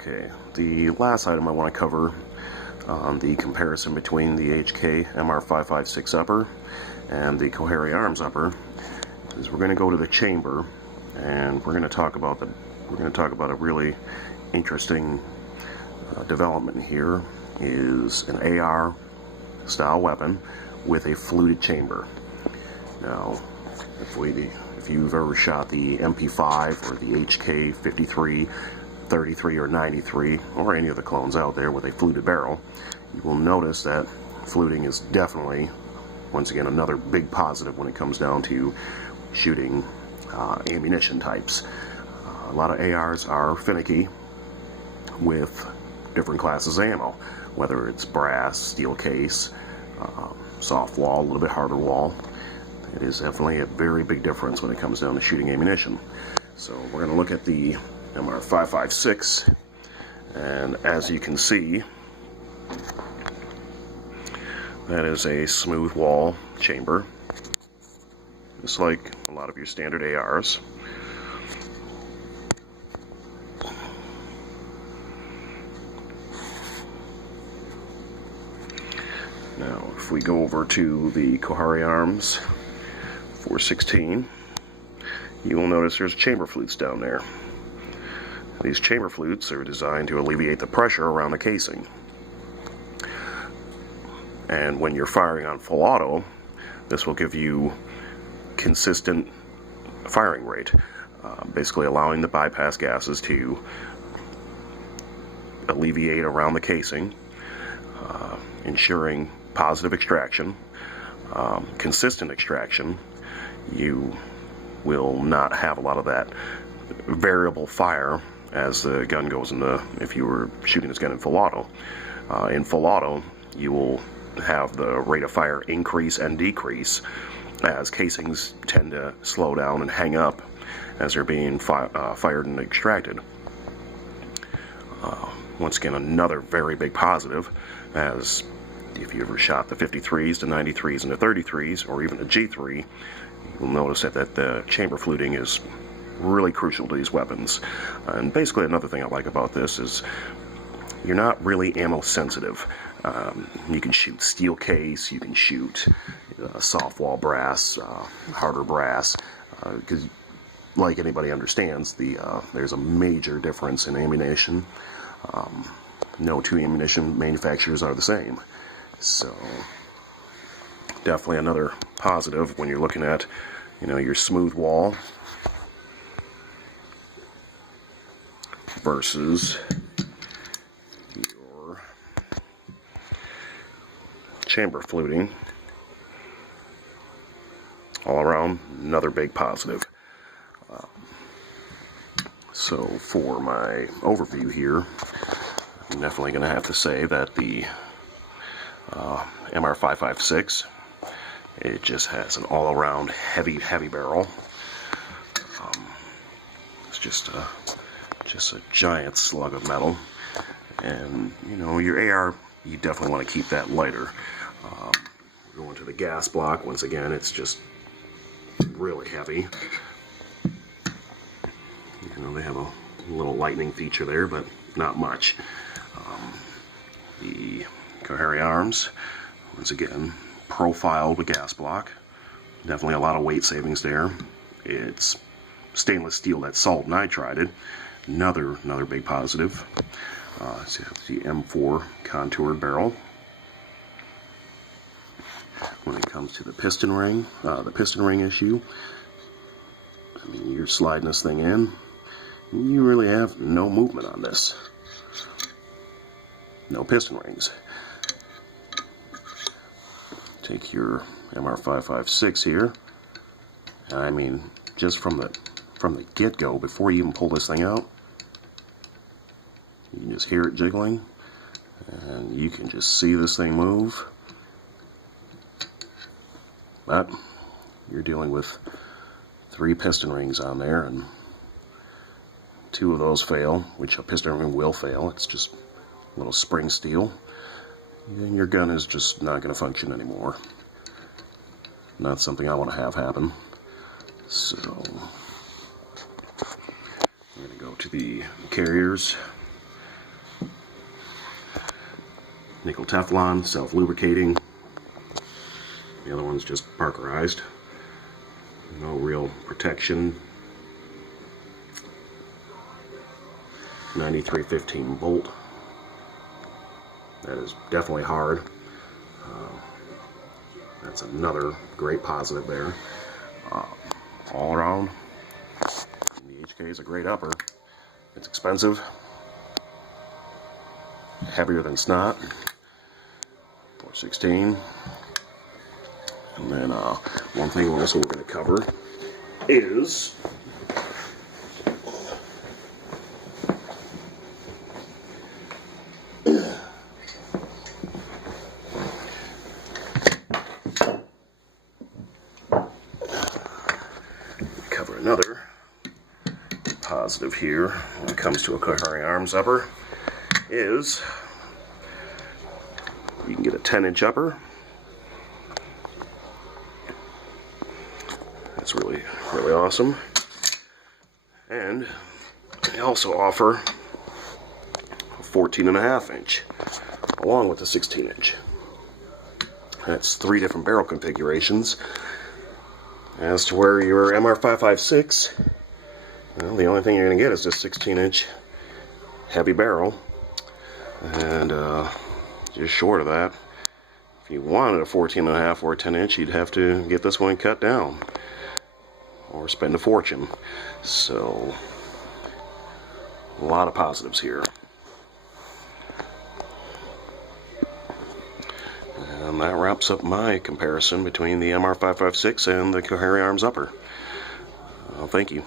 Okay, the last item I want to cover on the comparison between the HK MR556 upper and the Kohari Arms upper is we're going to go to the chamber, and we're going to talk about a really interesting development here. Is an AR style weapon with a fluted chamber. Now, if you've ever shot the MP5 or the HK 53, 33, or 93, or any of the clones out there with a fluted barrel, you will notice that fluting is definitely, once again, another big positive when it comes down to shooting ammunition types. A lot of ARs are finicky with different classes of ammo, whether it's brass, steel case, soft wall, a little bit harder wall. It is definitely a very big difference when it comes down to shooting ammunition. So we're going to look at the MR556, and as you can see, that is a smooth wall chamber, just like a lot of your standard ARs. Now, if we go over to the Kohari Arms 416, you will notice there's chamber flutes down there. These chamber flutes are designed to alleviate the pressure around the casing. And when you're firing on full auto, this will give you consistent firing rate, basically allowing the bypass gases to alleviate around the casing, ensuring positive extraction, consistent extraction. You will not have a lot of that variable fire as the gun goes into, if you were shooting this gun in full auto. In full auto, you will have the rate of fire increase and decrease as casings tend to slow down and hang up as they're being fired and extracted. Once again, another very big positive, as if you ever shot the 53s, the 93s, and the 33s, or even the G3, you'll notice that the chamber fluting is really crucial to these weapons. And basically another thing I like about this is you're not really ammo sensitive. You can shoot steel case, you can shoot soft wall brass, harder brass, because like anybody understands, there's a major difference in ammunition. No two ammunition manufacturers are the same. So definitely another positive when you're looking at, your smooth wall versus your chamber fluting. All around, another big positive. So for my overview here, I'm definitely going to have to say that the MR556, it just has an all-around heavy barrel. It's just a giant slug of metal, and your AR, you definitely want to keep that lighter. Going to the gas block, once again, it's just really heavy. They have a little lightning feature there, but not much. The Kohari Arms, once again, profiled with gas block. Definitely a lot of weight savings there. It's stainless steel, that's salt nitrided. Another big positive. So you have the M4 contoured barrel. When it comes to the piston ring issue, you're sliding this thing in. You really have no movement on this. No piston rings. Take your MR556 here. Just from the get-go, before you even pull this thing out, you can just hear it jiggling, and you can just see this thing move. But you're dealing with 3 piston rings on there, and 2 of those fail, which a piston ring will fail. It's just a little spring steel, and your gun is just not going to function anymore. Not something I want to have happen. So I'm going to go to the carriers. nickel Teflon, self-lubricating. The other one's just Parkerized. No real protection. 9315 bolt. That is definitely hard. That's another great positive there. All around, the HK is a great upper. It's expensive, heavier than snot, 416. And then one thing also we're going to cover is another positive here when it comes to a Kohari Arms upper is you can get a 10-inch upper. That's really awesome. And they also offer a 14.5-inch along with the 16-inch. That's 3 different barrel configurations. As to where your MR556, well, the only thing you're going to get is this 16-inch heavy barrel, and just short of that, if you wanted a 14.5 or a 10-inch, you'd have to get this one cut down or spend a fortune. So, a lot of positives here. And that wraps up my comparison between the MR556 and the Kohari Arms upper. Thank you.